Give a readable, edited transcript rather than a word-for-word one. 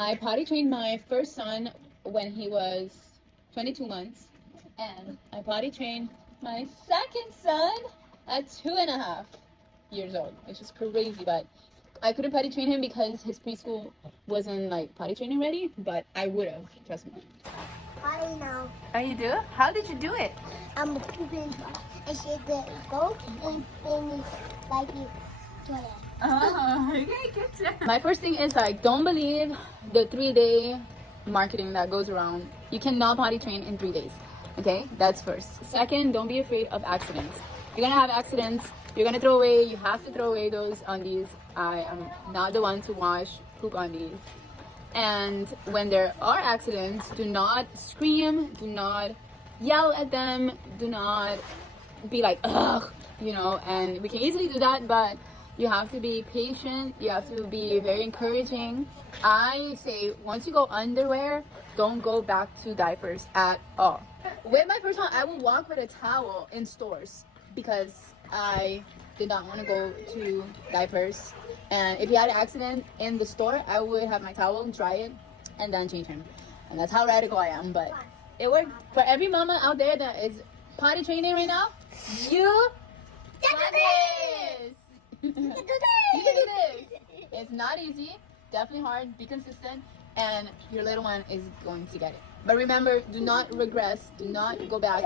I potty trained my first son when he was 22 months, and I potty trained my second son at 2.5 years old, which is crazy. But I couldn't potty train him because his preschool wasn't like potty training ready, but I would have, trust me. Potty now. Oh, you do? How did you do it? I'm a pooping. I said that go and finish like you toilet. Okay, good job. My first thing is like, don't believe the 3-day marketing that goes around. You cannot potty train in 3 days. Okay, that's first. Second, don't be afraid of accidents. You're gonna have accidents. You're gonna throw away. You have to throw away those undies. I am not the one to wash poop undies. And when there are accidents, do not scream. Do not yell at them. Do not be like, ugh, you know. And we can easily do that, but you have to be patient. You have to be very encouraging. I say once you go underwear, don't go back to diapers at all. With my first one, I would walk with a towel in stores because I did not want to go to diapers. And if he had an accident in the store, I would have my towel, dry it, and then change him. And that's how radical I am. But it worked. For every mama out there that is potty training right now, you can do this! You can do this! It's not easy, definitely hard, be consistent, and your little one is going to get it. But remember, do not regress, do not go back.